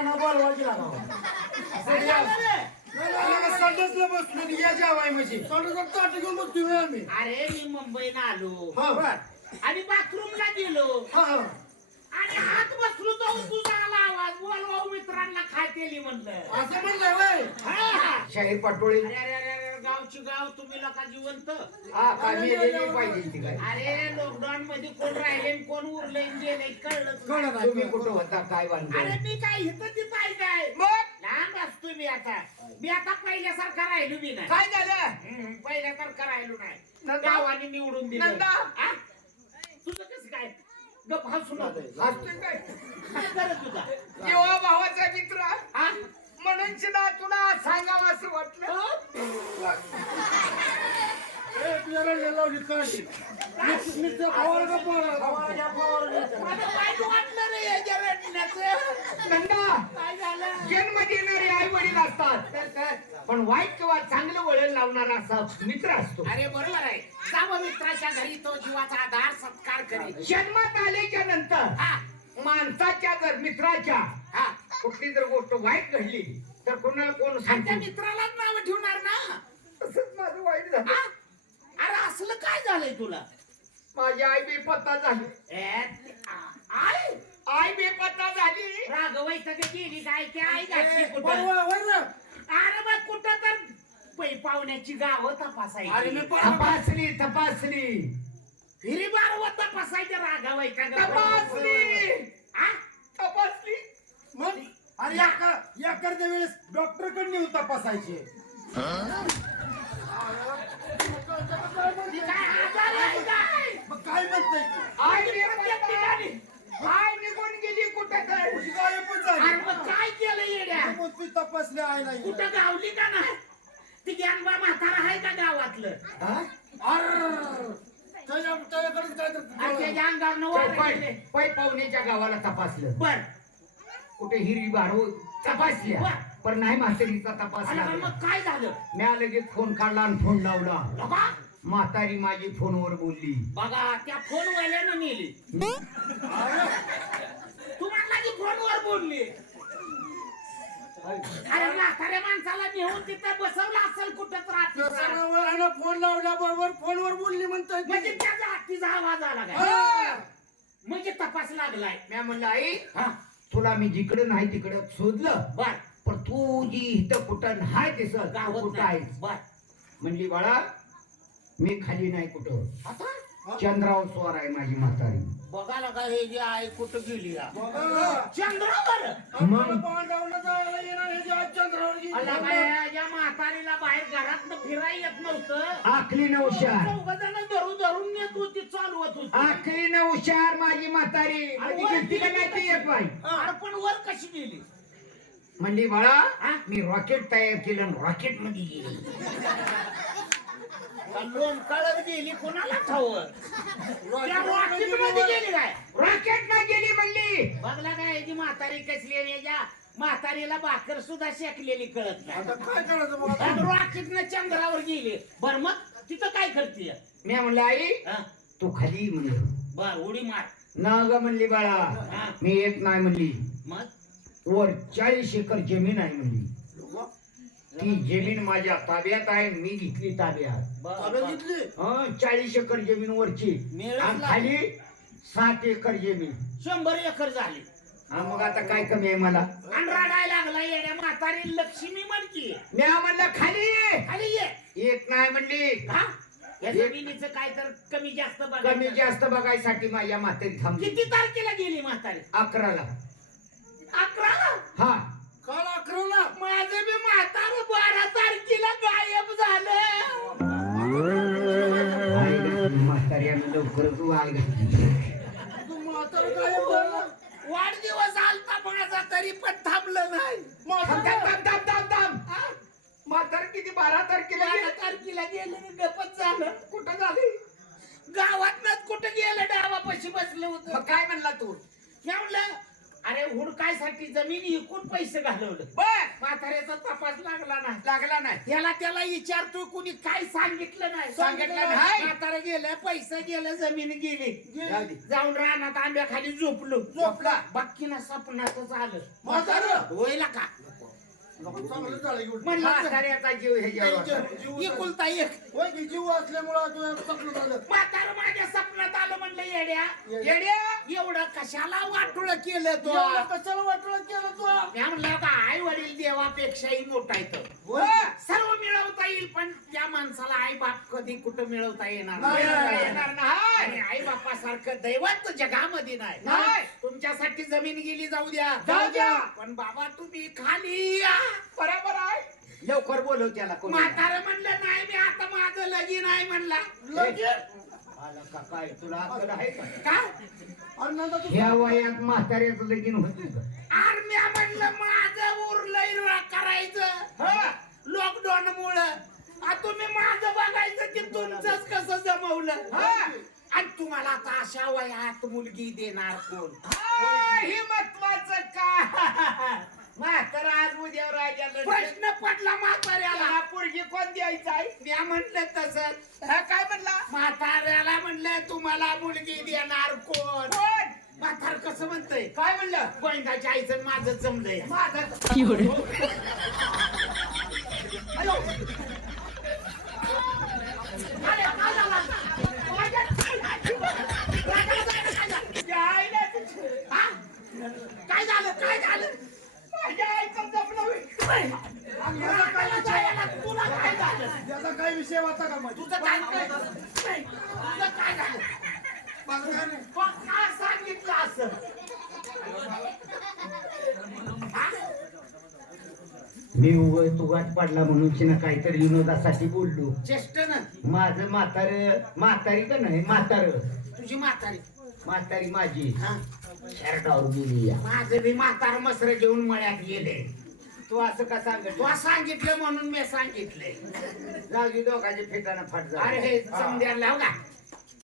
राणा बोलवायची लागा काय झालं रे? संडासला बसलो आणि या जेवाय म्हणजे संडासात ताट घेऊन बसतोय आम्ही अरे मी मुंबईला आलो. हा. आणि बाथरूमला गेलो. आणि हात बसलो तर तुझा आला आवाज बोलवा मित्रांना खातेली म्हणलं. असं म्हणलं. शाहीर पाटोळे. अरे अरे, गावची गाव तुम्ही लोका जिवंत हा काय मेलेली पाहिजे ती काय अरे लॉकडाऊन मध्ये कोण राहिले आणि कोण उरले आणि गेले कळलंच कळलं. नाही. तुम्ही कुठं होता काय अरे मी काय इथं तिथं आहे काय मग लहान असतो मी आता मी आता पहिल्यासारखा राहिलो मी नाही काय झालं हम्म, पहिल्यासारखा राहिलो नाही नंदा? गावाने निवडून दिलं नंदा? हा? तुझं कसं काय गप हसू नको. काय काय करत तुझा जेव्हा भावाचा मित्र हा? म्हणून ना तुला सांगावं असं वाटलं ए, तुझ्या रडल्या लावलीत काढली. फवारा का फवारा? काय झालं जन्म देणारे आई वडील असतात तर काय? पण वाईट किंवा चांगलं वळण लावणारा असा मित्र असतो अरे बरोबर आहे जावं मित्राच्या घरी तो जीवाचा आधार सत्कार करी जन्मात आल्याच्यानंतर हा माणसाच्या जर मित्राच्या हा कुठली जर गोष्ट वाईट घडली तर कोणाला कोण आणि त्या सांगतो मित्रालाच नाव ठेवणार ना तसंच माझं वाईट झालं हा? असलं काय झालंय तुला? माझी आई बेपत्ता झाली. ए, आ- आई? आई बेपत्ता झाली. राघवाई सगळं गेली काय की आई घातली कुठं. अरे मग कुठं तर पै पाहुण्याची गाव अरे मी तपासायची पण- तपासली तपासली फिरी बारव तपासायच्या राघवाई का तपासली तपासली मग? अरे एका एखाद्या वेळेस डॉक्टरकडे नेऊन तपासायचे काय आजार आहे काय मग काय म्हणताय आई प्रत्येक ठिकाणी. बेपत्ता आई निघून गेली कुठे तर तुझी गायबच अरे झाली मग काय केलं येड्या मग तू तपासले आईला कुठं गावली का नाही ती ज्ञानबा म्हातारा आहे का गावातलं हा? अरे त्याच्या अंगावर. पै- पाहुण्याच्या गावाला तपासलं. बर. कुठे हिरवी बारो तपासल्या. बर. पण नाही म्हातारीचा तपासला मग काय झालं? म्या लगेच फोन काढला आणि फोन लावला. बघा. म्हातारी माझी फोनवर बोलली. बघा त्या फोन वाल्यानं नेली तू म्हणला की फोनवर बोलली. अरे म्हाताऱ्या माणसाला नेऊन तिथं बसवलं असेल कुठंच राहते फोन लावल्याबरोबर फोनवर बोलली म्हणताय म्हणजे त्याचा हत्तीचा आवाज आला काय. म्हणजे तपास लागलाय. म्या म्हणलं आई हा. तुला मी जिकडं नाही तिकडं शोधलं बर. पण तू जी इथं कुठं नाही दिसत गावात कुठं नाही. आहेस? बर. म्हणली बाळा मी खाली नाही कुठं. आता? चंद्रावर स्वार आहे माझी म्हातारी. बघायला का हे जे आहे कुठं गेली या? बघा. चंद्रावर? जायला येणार हे जे आज चंद्रावर गेली. अला बाया, या म्हातारीला बाहेर घरात फिराय येत नव्हतं. आखली न हुशार. चौघजण धरून धरून नेत होती चालवत होती आखली न हुशार माझी म्हातारी. माझी वर गिनती गेली नाही ती येत बाई? अरे पण वर कशी गेली? म्हणली बाळा हा? मी रॉकेट तयार केलं रॉकेटमध्ये गेली. लोन कळत गेली कोणाला ठाव त्या रॉकेटमध्ये गेली काय? रॉकेट ना गेली म्हणली. बघला काय याची म्हातारी कसली आणि याच्या म्हातारीला भाकर सुद्धा शेकलेली कळत नाही. आता काय करायचं मग आता? आणि रॉकेटनं चंद्रावर गेली. बर मग तिथं काय करते? मी म्हणलं आई तू खाली म्हणलं. बर उडी मार. ना ग म्हणली बाळा. मी येत नाही म्हणली. मग? वर चाळीस एकर जमीन आहे म्हणली. ती जमीन माझ्या ताब्यात आहे मी घेतली ताब्यात. घेतली? हं, चाळीस एकर जमीन वरची. मिळत आणि नाही. खाली सात एकर जमीन. शंभर एकर झाली. हा मग आता काय कमी आहे मला? आणि रडायला लागला येड्या म्हातारी लक्ष्मी म्हणती. मी म्हणलं खाली ये. खाली ये. येत नाही म्हणली. हा? या जमिनीचं काय तर कमी जास्त कमी बघायचं. जास्त बघायसाठी माझ्या म्हातारी थांबली. किती तारखेला गेली म्हातारी? अकराला. अकरा हा. अकराला माझं बी म्हातार बारा तारखेला गायब झालं. म्हाताऱ्यानं लवकरच घातली. तू म्हातारा बोलला? वाढदिवस आलता माझा तरी पण थांबलं नाही. थांब, म्हातारा थांब, थांब, थांब, थांब, थांब. म्हातार किती बारा तारखेला बारा गेली? तारखेला गेलं गपच झालं. कुठं झाली? गावात कुठं गेलं? डावापाशी बसलं मग होतं काय म्हणला तू? हे म्हणलं हुडकायसाठी जमीन विकून पैसे घालवलं. बर. म्हाताऱ्याचा तपास लागला ना लागला नाही. त्याला त्याला विचारतोय कुणी काय सांगितलं नाही. सांगितलं नाही. म्हातारं गेलं पैसे गेलं जमीन गेली. जाऊन रानात आंब्याखाली झोपलो. झोपला. बाकी ना सपनातच आलं म्हातारं? होईल का? चांगलं झालं की उलट. म्हणलं म्हाताऱ्याचा जीव ह्याच्यावर होता. जीव- जीव- एकुलता एक. होय की जीव असल्यामुळं तुझं चकलं झालं. म्हातारं माझ्या सपनात आलं म्हणलं येड्या. येड्या. येड्या एवढं कशाला वाटोळ केलं तो? एवढं कशाला वाटलं केलं तू? म्हणलं का आई वडील देवापेक्षाही मोठा येतो होय. सर्व मिळवता येईल पण त्या माणसाला आई बाप कधी कुठं मिळवता येणार नाही, नाही, येणार नाही. आई बापासारखं दैवत जगामध्ये नाही. नाही. तुमच्यासाठी जमीन गेली जाऊ द्या. जाऊ द्या. पण बाबा तुम्ही खाली या. बरोबर आहे. लवकर बोलव त्याला कोणी. म्हातारं म्हणलं नाही मी आता माझं लगीन आहे म्हणला. आला का काय? तुला अक्कल आहे का? का? अण्णाचा तू ह्या वयात म्हाताऱ्याचं लगीन होत आर्म्या म्हणलं माझं उरलंय रा- करायचं. लॉकडाऊन मुळे. तुम्ही माझं बघायचं की तुमचंच कसं जमवलं. आणि तुम्हाला आता अशा वयात मुलगी देणार कोण? हे महत्वाचं का? म्हातार आज उद्या राजाला प्रश्न पडला म्हाताऱ्याला. पोरगी कोण द्यायचा आहे मी म्हणलं तसंच काय म्हणला? म्हाताऱ्याला म्हणलं तुम्हाला मुलगी देणार कोण? कोण? म्हातार कसं म्हणतंय? काय म्हणलं? गोविंदाच्या आईचं माझं जमलंय. माझा अरे, काय झालं आता? माझ्या काय झालं? काय झालं? त्या आईला तुझ्या- हा? काय झालं? काय झालं? माझ्या आईचं जमलं होईल. तुला काय झालं? तुला काय झालं. त्याचा काय विषय होता का मध्ये तुझं काय काय नाही, तुझं काय झालं? माझं काय नाही. तो का सांगितलं असं? मी उग तुगात पडला म्हणून तिनं काहीतरी विनोदासाठी बोललो. चेष्ट ना? माझं म्हातार म्हातारी का नाही म्हातार. तुझी म्हातारी. म्हातारी माझी. हा? शर्टावर गेली या. माझं बी म्हातार मसर घेऊन मळ्यात गेले. तू असं का सांगत तू सांगितलं म्हणून मी सांगितलंय जाऊ दे दोघांचे फेटाना फाट अरे हे. समजायला लाव का?